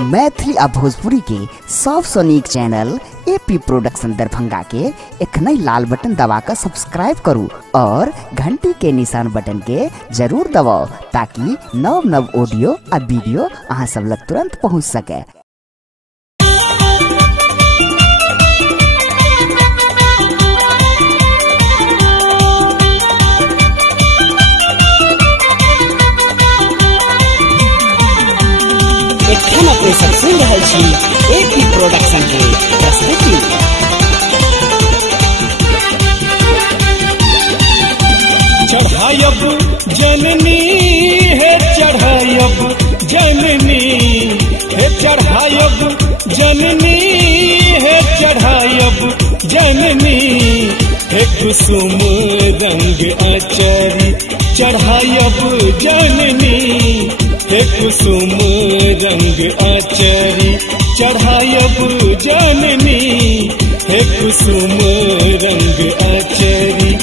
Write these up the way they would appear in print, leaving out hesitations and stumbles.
मैथिली आ भोजपुरी के सबसे नीक चैनल एपी प्रोडक्शन दरभंगा के एखनई लाल बटन दबाकर सब्सक्राइब करू और घंटी के निशान बटन के जरूर दबाओ ताकि नव नव ऑडियो आ वीडियो अहाँ सब लग तुरंत पहुंच सके। अपने सब सुन रहल छी एपी प्रोडक्शन के प्रस्तुति। चढ़ायब जननी है चढ़ायब जननी है चढ़ायब जननी है चढ़ायब जननी है कुसुम रंग आचरी चढ़ायब जननी हे कुसुम रंग आचरी चढ़ायब जननी हे कुसुम रंग आचरी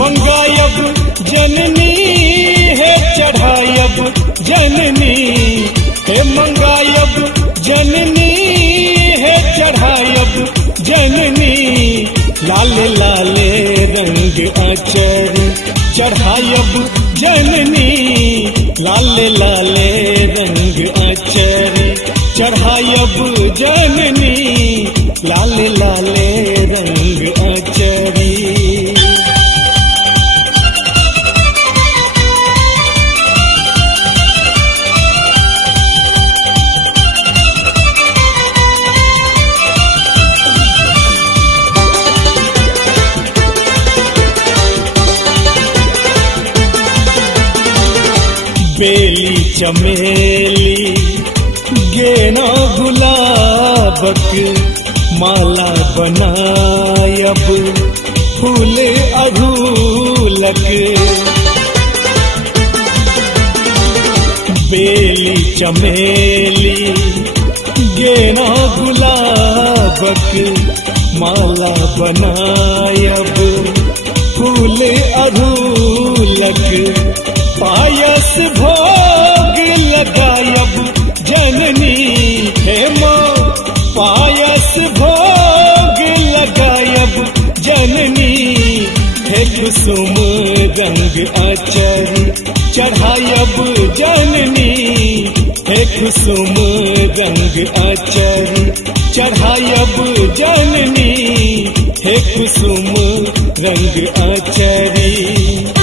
मंगायब जननी हे चढ़ायब जननी हे मंगायब जननी हे चढ़ायब जननी लाल लाल रंग आचरी चढ़ायब जननी लाल लाल रंग आचरी चढ़ायब जननी लाल लाल रंग आचरी। बेली चमेली गेना गुलाबक माला बनायब फूल अधूलक बेली चमेली गेना गुलाबक माला बनायब फूल अधूलक पायस भोग लगायब जननी हे माँ पायस भोग लगायब जननी हे कुसुम रंग आचरी चढ़ायब जननी हे कुसुम रंग आचरी चढ़ायब जननी हे कुसुम रंग आचरी।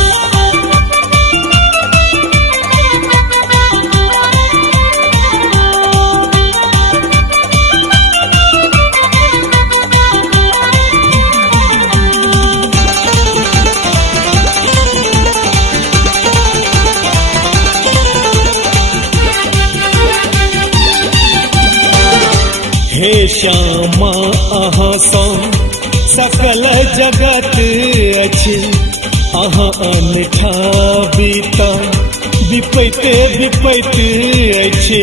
हे श्यामा अहाँ सँ सकल जगत अछि अहाँ अनठा बीता विपैत विपैत अछि।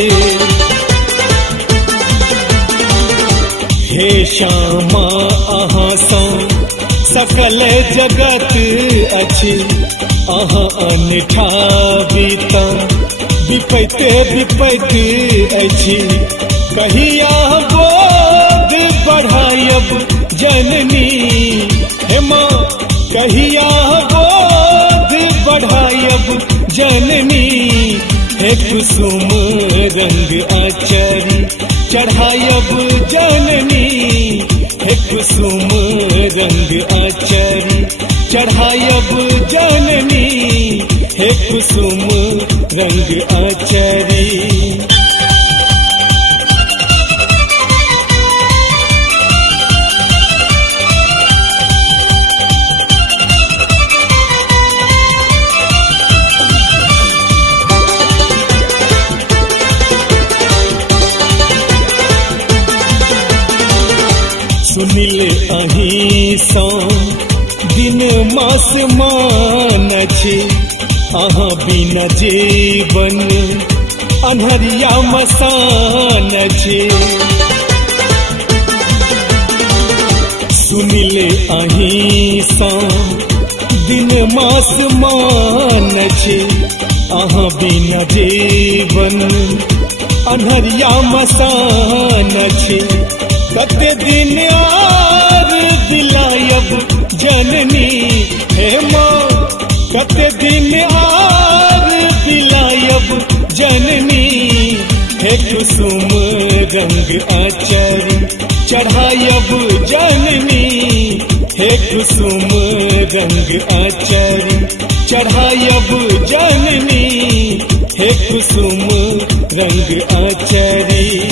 हे श्यामा अहाँ सँ सकल जगत अछि अहाँ अनठा बीता विपैत विपैत अछि। कहिया बोध बढ़ायब जननी हे माँ कहिया बोध बढ़ायब जननी हे कुसुम रंग आचरी चढ़ायब जननी हे कुसुम रंग आचरी चढ़ायब जननी हे कुसुम रंग आचरी। सुनिल अहीं सँ दिन मास मान छी अहाँ बिना जीवन अन्हरिया मसान छी। सुनिल अहीं सँ दिन मास मान छी अहाँ बिना जीवन अन्हरिया मसान छे कते दिन आर दिलायब जननी हे माँ कते दिन आर दिलायब जननी हे कुसुम रंग आचरी चढ़ायब जननी हे कुसुम रंग आचरी चढ़ायब जननी हे कुसुम रंग आचरी।